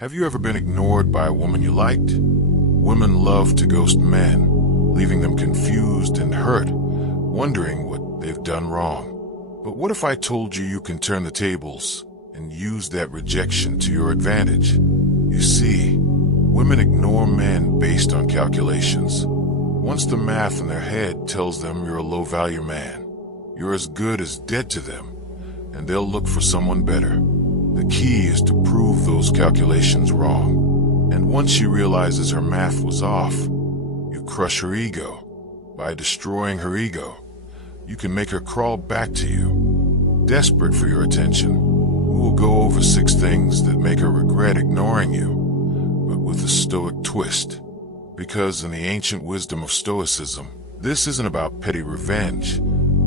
Have you ever been ignored by a woman you liked? Women love to ghost men, leaving them confused and hurt, wondering what they've done wrong. But what if I told you you can turn the tables and use that rejection to your advantage? You see, women ignore men based on calculations. Once the math in their head tells them you're a low-value man, you're as good as dead to them, and they'll look for someone better. The key is to prove those calculations wrong. And once she realizes her math was off, you crush her ego. By destroying her ego, you can make her crawl back to you. Desperate for your attention, we will go over 6 things that make her regret ignoring you, but with a Stoic twist. Because in the ancient wisdom of Stoicism, this isn't about petty revenge.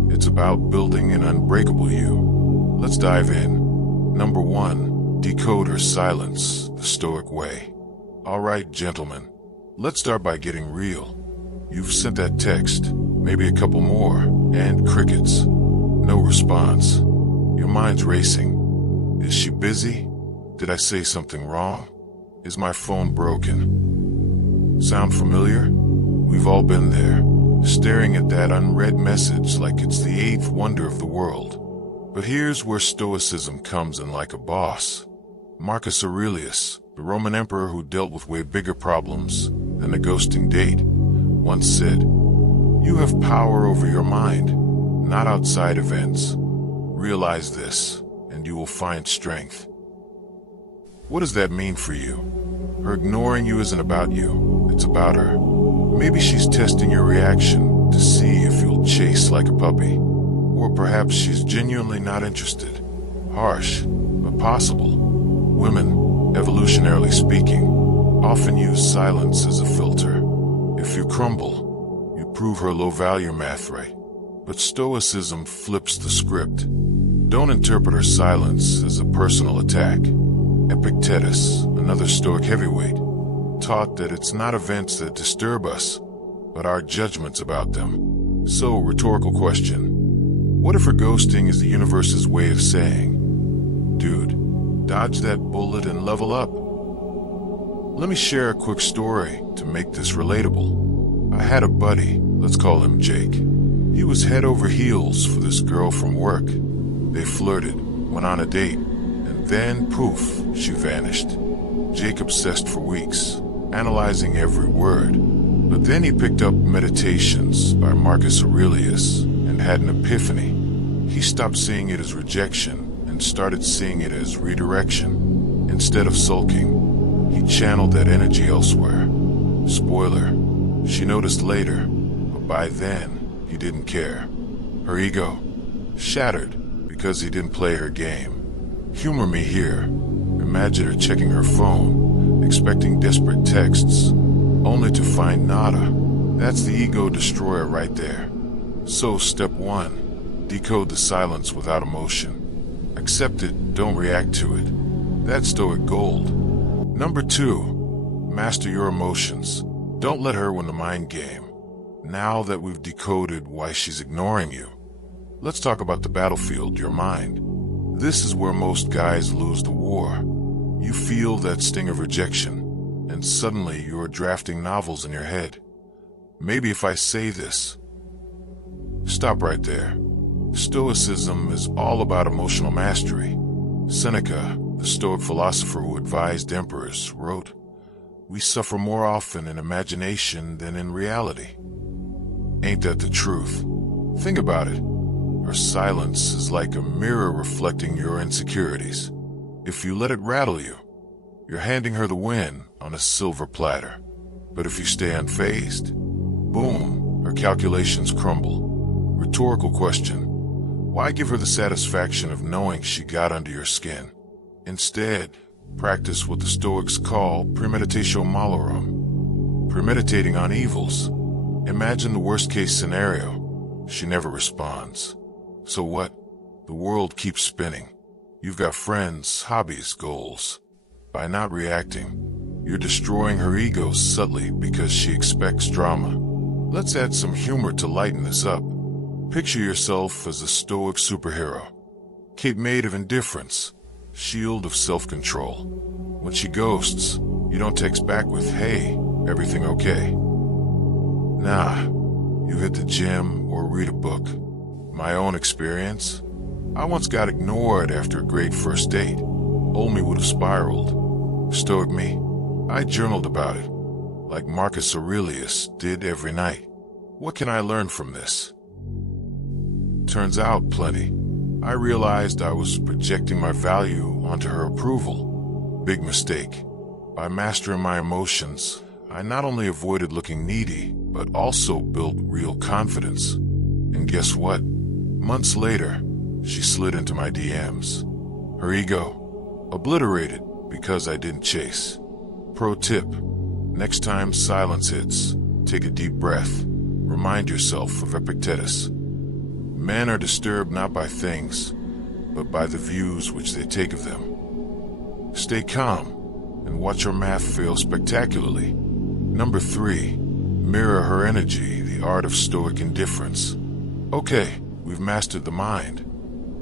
It's about building an unbreakable you. Let's dive in. Number 1, decode her silence the Stoic way. Alright, gentlemen, let's start by getting real. You've sent that text, maybe a couple more, and crickets. No response. Your mind's racing. Is she busy? Did I say something wrong? Is my phone broken? Sound familiar? We've all been there, staring at that unread message like it's the 8th wonder of the world. But here's where Stoicism comes in like a boss. Marcus Aurelius, the Roman emperor who dealt with way bigger problems than a ghosting date, once said, "You have power over your mind, not outside events. Realize this, and you will find strength." What does that mean for you? Her ignoring you isn't about you, it's about her. Maybe she's testing your reaction to see if you'll chase like a puppy. Or perhaps she's genuinely not interested. Harsh, but possible. Women, evolutionarily speaking, often use silence as a filter. If you crumble, you prove her low-value math right. But Stoicism flips the script. Don't interpret her silence as a personal attack. Epictetus, another Stoic heavyweight, taught that it's not events that disturb us, but our judgments about them. So, rhetorical question. What if her ghosting is the universe's way of saying, "Dude, dodge that bullet and level up"? Let me share a quick story to make this relatable. I had a buddy, let's call him Jake. He was head over heels for this girl from work. They flirted, went on a date, and then, poof, she vanished. Jake obsessed for weeks, analyzing every word. But then he picked up Meditations by Marcus Aurelius and had an epiphany. He stopped seeing it as rejection and started seeing it as redirection. Instead of sulking, he channeled that energy elsewhere. Spoiler, she noticed later, but by then, he didn't care. Her ego shattered because he didn't play her game. Humor me here. Imagine her checking her phone, expecting desperate texts, only to find nada. That's the ego destroyer right there. So, step 1, decode the silence without emotion. Accept it, don't react to it. That's Stoic gold. Number 2, master your emotions. Don't let her win the mind game. Now that we've decoded why she's ignoring you, let's talk about the battlefield, your mind. This is where most guys lose the war. You feel that sting of rejection, and suddenly you're drafting novels in your head. Maybe if I say this. Stop right there. Stoicism is all about emotional mastery. Seneca, the Stoic philosopher who advised emperors, wrote, "We suffer more often in imagination than in reality." Ain't that the truth? Think about it. Her silence is like a mirror reflecting your insecurities. If you let it rattle you, you're handing her the win on a silver platter. But if you stay unfazed, boom, her calculations crumble. Rhetorical question. Why give her the satisfaction of knowing she got under your skin? Instead, practice what the Stoics call premeditatio malorum. Premeditating on evils. Imagine the worst-case scenario. She never responds. So what? The world keeps spinning. You've got friends, hobbies, goals. By not reacting, you're destroying her ego subtly because she expects drama. Let's add some humor to lighten this up. Picture yourself as a Stoic superhero, cape made of indifference, shield of self-control. When she ghosts, you don't text back with, "Hey, everything okay?" Nah, you hit the gym or read a book. My own experience? I once got ignored after a great first date. Old me would have spiraled. Stoic me, I journaled about it, like Marcus Aurelius did every night. What can I learn from this? Turns out plenty. I realized I was projecting my value onto her approval. Big mistake. By mastering my emotions, I not only avoided looking needy, but also built real confidence. And guess what? Months later, she slid into my DMs. Her ego, obliterated because I didn't chase. Pro tip, next time silence hits, take a deep breath. Remind yourself of Epictetus. Men are disturbed not by things, but by the views which they take of them. Stay calm and watch your math fail spectacularly. Number 3, mirror her energy, the art of Stoic indifference. Okay, we've mastered the mind.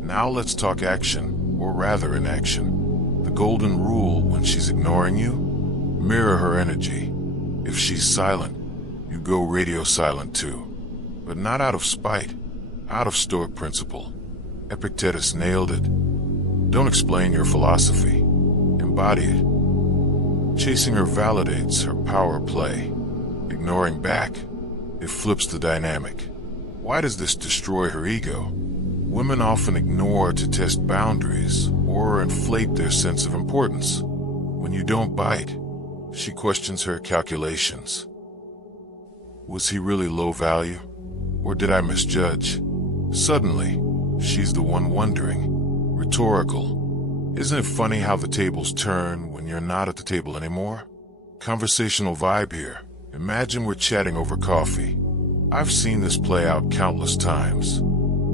Now let's talk action, or rather inaction. The golden rule when she's ignoring you? Mirror her energy. If she's silent, you go radio silent too. But not out of spite, out of Stoic principle. Epictetus nailed it. Don't explain your philosophy. Embody it. Chasing her validates her power play. Ignoring back, it flips the dynamic. Why does this destroy her ego? Women often ignore to test boundaries or inflate their sense of importance. When you don't bite, she questions her calculations. Was he really low value? Or did I misjudge? Suddenly, she's the one wondering. Rhetorical. Isn't it funny how the tables turn when you're not at the table anymore? Conversational vibe here. Imagine we're chatting over coffee. I've seen this play out countless times.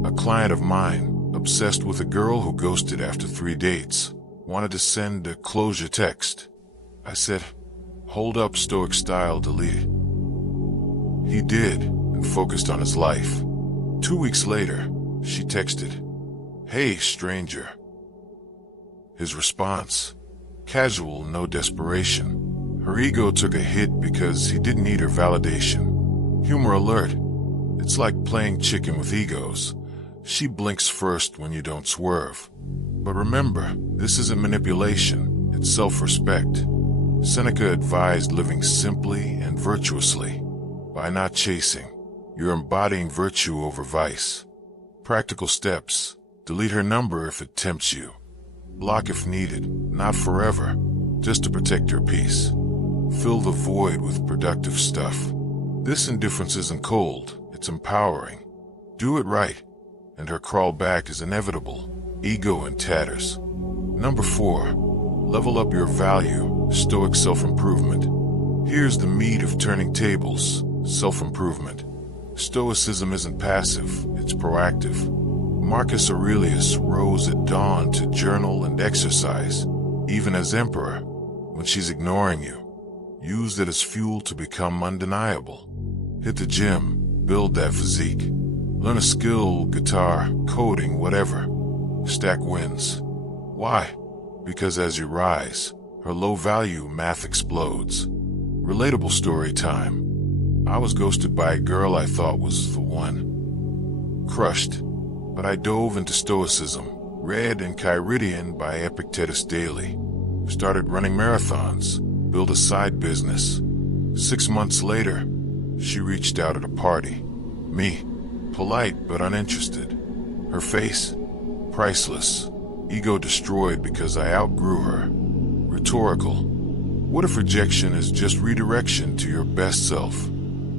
A client of mine, obsessed with a girl who ghosted after 3 dates, wanted to send a closure text. I said, "Hold up, Stoic style, delete." He did, and focused on his life. 2 weeks later, she texted, "Hey, stranger." His response, casual, no desperation. Her ego took a hit because he didn't need her validation. Humor alert. It's like playing chicken with egos. She blinks first when you don't swerve. But remember, this isn't manipulation, it's self-respect. Seneca advised living simply and virtuously. By not chasing, you're embodying virtue over vice. Practical steps. Delete her number if it tempts you. Block if needed, not forever, just to protect your peace. Fill the void with productive stuff. This indifference isn't cold, it's empowering. Do it right, and her crawl back is inevitable. Ego in tatters. Number 4, level up your value, Stoic self-improvement. Here's the meat of turning tables, self-improvement. Stoicism isn't passive, it's proactive. Marcus Aurelius rose at dawn to journal and exercise, even as emperor. When she's ignoring you, use it as fuel to become undeniable. Hit the gym, build that physique. Learn a skill, guitar, coding, whatever. Stack wins. Why? Because as you rise, her low value math explodes. Relatable story time. I was ghosted by a girl I thought was the one. Crushed. But I dove into Stoicism, read Enchiridion by Epictetus daily, started running marathons, built a side business. 6 months later, she reached out at a party. Me, polite but uninterested. Her face, priceless. Ego destroyed because I outgrew her. Rhetorical. What if rejection is just redirection to your best self?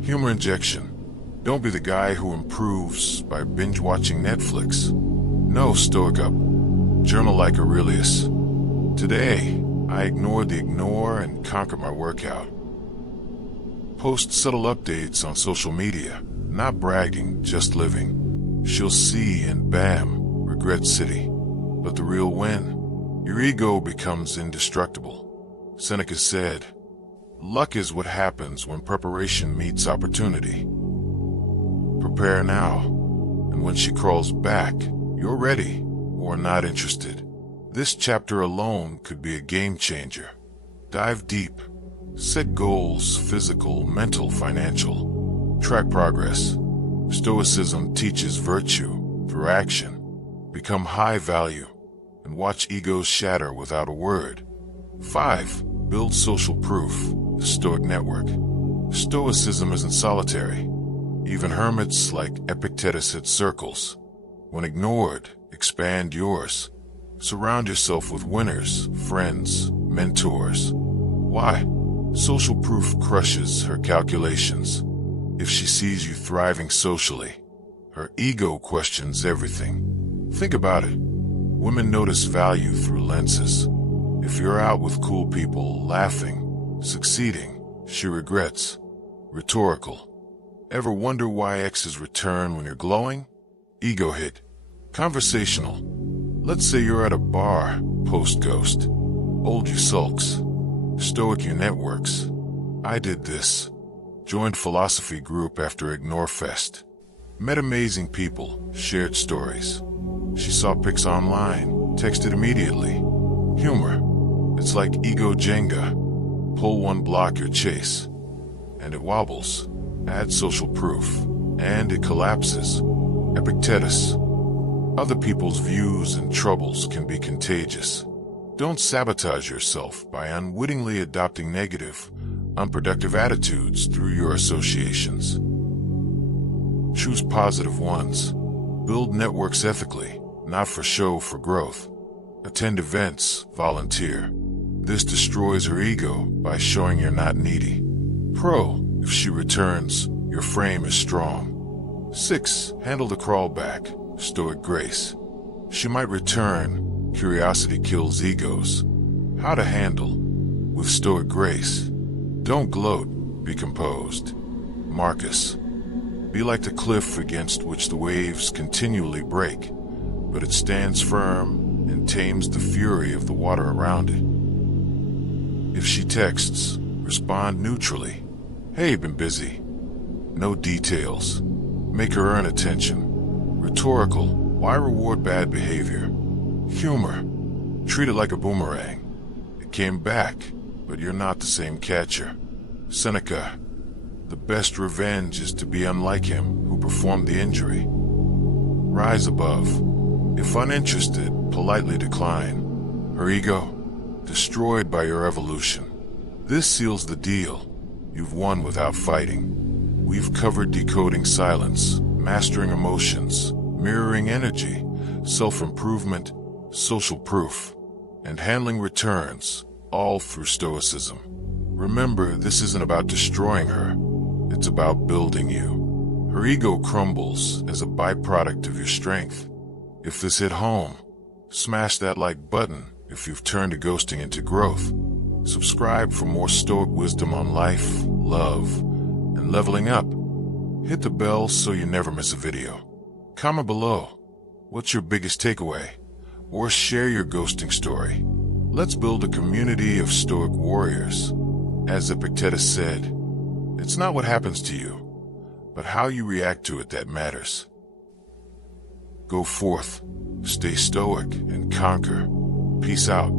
Humor injection. Don't be the guy who improves by binge-watching Netflix. No, Stoic up. Journal like Aurelius. Today, I ignored the ignore and conquered my workout. Post subtle updates on social media. Not bragging, just living. She'll see and bam, regret city. But the real win? Your ego becomes indestructible. Seneca said, "Luck is what happens when preparation meets opportunity." Prepare now, and when she crawls back, you're ready or not interested. This chapter alone could be a game changer. Dive deep. Set goals, physical, mental, financial. Track progress. Stoicism teaches virtue through action. Become high value and watch egos shatter without a word. 5. Build social proof. The Stoic network. Stoicism isn't solitary. Even hermits like Epictetus had circles. When ignored, expand yours. Surround yourself with winners, friends, mentors. Why? Social proof crushes her calculations. If she sees you thriving socially, her ego questions everything. Think about it. Women notice value through lenses. If you're out with cool people, laughing, succeeding, she regrets. Rhetorical. Ever wonder why exes return when you're glowing? Ego hit. Conversational. Let's say you're at a bar, post-ghost. Old you sulks. Stoic you networks. I did this. Joined philosophy group after Ignore Fest. Met amazing people, shared stories. She saw pics online, texted immediately. Humor. It's like ego Jenga. Pull one block, your chase. And it wobbles. Add social proof. And it collapses. Epictetus. Other people's views and troubles can be contagious. Don't sabotage yourself by unwittingly adopting negative, unproductive attitudes through your associations. Choose positive ones. Build networks ethically, not for show, for growth. Attend events, volunteer. This destroys her ego by showing you're not needy. Pro, if she returns, your frame is strong. 6. Handle the crawlback. Stoic grace. She might return. Curiosity kills egos. How to handle. With Stoic grace. Don't gloat, be composed. Marcus. Be like the cliff against which the waves continually break, but it stands firm and tames the fury of the water around it. If she texts, respond neutrally. Hey, been busy. No details. Make her earn attention. Rhetorical. Why reward bad behavior? Humor. Treat it like a boomerang. It came back, but you're not the same catcher. Seneca. The best revenge is to be unlike him who performed the injury. Rise above. If uninterested, politely decline. Her ego. Destroyed by your evolution. This seals the deal. You've won without fighting. We've covered decoding silence, mastering emotions, mirroring energy, self-improvement, social proof, and handling returns, all through Stoicism. Remember, this isn't about destroying her. It's about building you. Her ego crumbles as a byproduct of your strength. If this hit home, smash that like button if you've turned a ghosting into growth. Subscribe for more Stoic wisdom on life, love, and leveling up. Hit the bell so you never miss a video. Comment below. What's your biggest takeaway? Or share your ghosting story. Let's build a community of Stoic warriors. As Epictetus said, it's not what happens to you, but how you react to it that matters. Go forth, stay stoic, and conquer. Peace out.